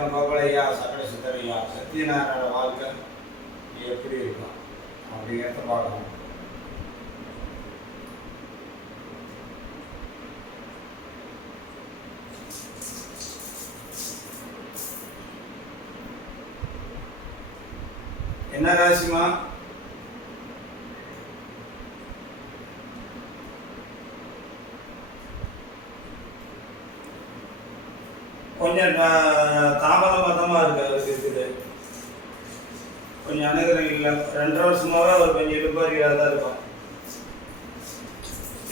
இருக்கும் கோகுலையா சக்கர சித்தரையா சத்யநாராயண வாழ்க்கை எப்படி இருக்கும் அப்படிங்கிறத பார்க்கணும் என்ன ராசிமா கொஞ்சம் தாமதமாக தான் இருக்கு அவருக்கு இருக்குது. கொஞ்சம் அணுகிறங்க இல்லை ரெண்டரை வருஷமாவே அவர் கொஞ்சம் இழுப்பாரியாக தான் இருப்பான்.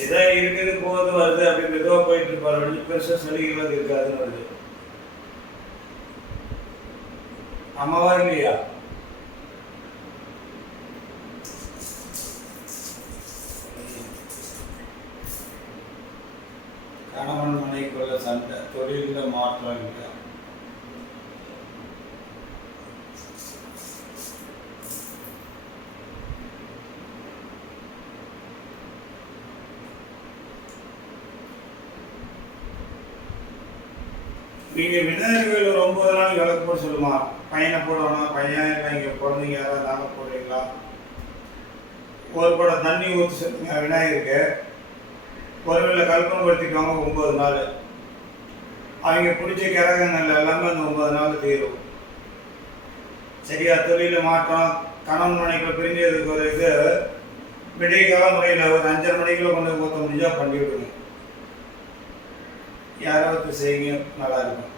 ஏதோ இருக்குது போகுது வருது அப்படி மெதுவாக போயிட்டு இருப்பார். அப்படி பெருசாக சொல்லிக்கிறது இருக்காதுன்னு வருது. அம்மாவா இல்லையா? கணவன் மனைக்குள்ள சண்டை தொழிலில் மாற்றம் இல்லை. நீங்கள் விநாயகர் கோயில் ஒன்பது நாள் விளக்கு போட சொல்லுமா? பையனை போடணும்? பையன் இல்லை இங்கே குழந்தைங்க யாராவது நாங்கள் போடுறீங்களா ஒரு படம் தண்ணி ஊற்றி சொல்லுங்க விநாயகருக்கு. பொருளில் கல்பனைப்படுத்திக்கோங்க ஒம்பது நாள். அவங்க பிடிச்ச கிரகங்கள் எல்லாமே அந்த ஒன்பது நாள் தீரும். சரியா தொழில மாற்றம் கணவன் மனைக்குள்ள பிரிஞ்சதுக்கு ஒரு இது விடிய கால முறையில் ஒரு அஞ்சரை மணிக்குள்ள கொண்டு போய் ஊற்ற முடிஞ்சா பண்ணி விடுங்க. யாராவது செய்யுங்க நல்லா இருக்கும்.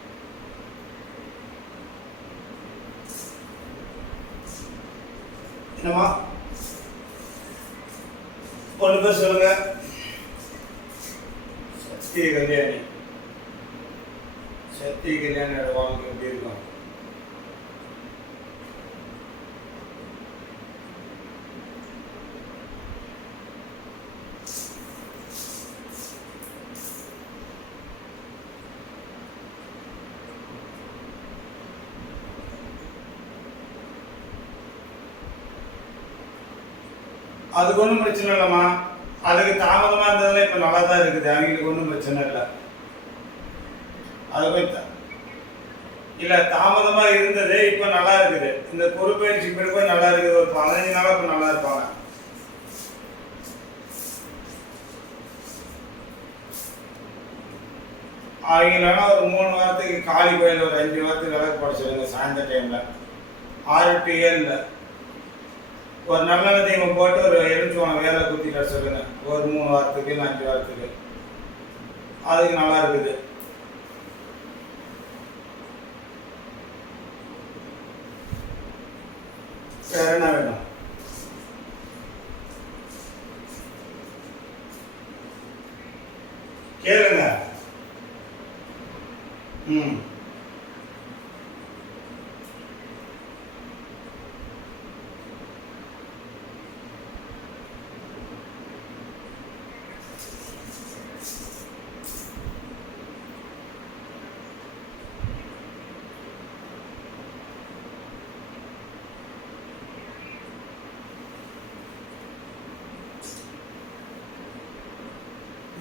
என்னம்மா? ஒன்று பேர் சொல்லுங்க. சத்திய கல்யாணி சத்திய கல்யாணியோட வாழ்க்கை எப்படி இருக்கும்? அதுக்கு ஒன்றும் பிரச்சனை இல்லைம்மா. அதுக்கு தாமதமாக இருந்ததுல இப்போ நல்லா தான் இருக்குது. அவங்களுக்கு ஒன்றும் பிரச்சனை இல்லை. அது போய் இல்லை தாமதமாக இருந்தது இப்போ நல்லா இருக்குது. இந்த பொறுப்பயிற்சி பிறகு நல்லா இருக்குது. ஒரு பதினஞ்சு நாளாக இப்போ நல்லா இருப்பாங்க. அவங்களால ஒரு மூணு வாரத்துக்கு காளி கோயில் ஒரு அஞ்சு வாரத்துக்கு விளக்கு படிச்சிருங்க சாயந்தர டைமில் ஆறு டு ஏழில். ஒரு நல்ல தீபம் போட்டு ஒரு எலுமிச்சோளம் வேலை குத்திட்டு சொல்லுங்க. ஒரு மூணு வாரத்துக்கு இல்லை அஞ்சு வாரத்துக்கு. அதுக்கு நல்லா இருக்குது. வேற என்ன வேணும்? கேளுங்க. ம்.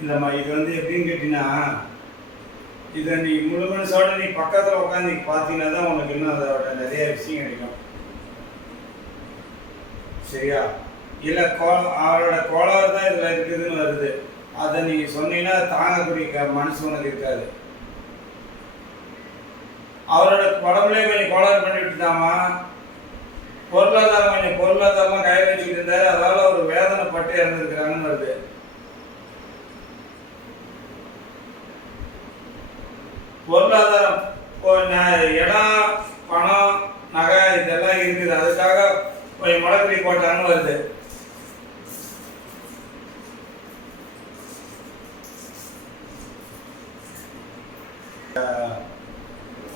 இல்லைம்மா இது வந்து எப்படின்னு கேட்டிங்கன்னா இதை நீ முழு மனசோட நீ பக்கத்தில் உட்காந்து பார்த்தீங்கன்னா தான் உனக்கு இன்னும் அதோட நிறைய விஷயம் கிடைக்கும். சரியா? இல்லை கோ அவரோட கோளாறு தான் இதில் இருக்குதுன்னு வருது. அதை நீங்கள் சொன்னீங்கன்னா தாங்கக்கூடிய மனசு உனக்கு இருக்காது. அவரோட உடம்புலேயே கொஞ்சம் கோளாறு பண்ணிட்டு இருந்தாமா பொருளாதாரம் கொஞ்சம் பொருளாதாரமாக கையில் வச்சுக்கிட்டு இருந்தாரு. அதனால ஒரு வேதனைப்பட்டு இறந்துருக்கிறாங்கன்னு வருது. பொருளாதாரம் இப்போ இடம் பணம் நகை இதெல்லாம் இருக்குது. அதுக்காக கொஞ்சம் முடக்கடி போட்டாங்கன்னு வருது.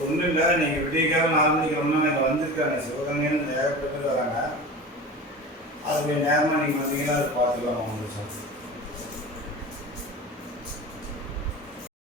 ஒன்றும் இல்லை நீங்கள் விடியக்காக நாலு மணிக்கு ரொம்ப நாங்கள் வந்திருக்காங்க. சிவகங்கைன்னு ஏகப்பட்ட பேர் வராங்க. அதுக்கு நேரமாக நீங்கள் வந்தீங்கன்னா அது பார்த்துக்கலாம். ஒன்றும் சார்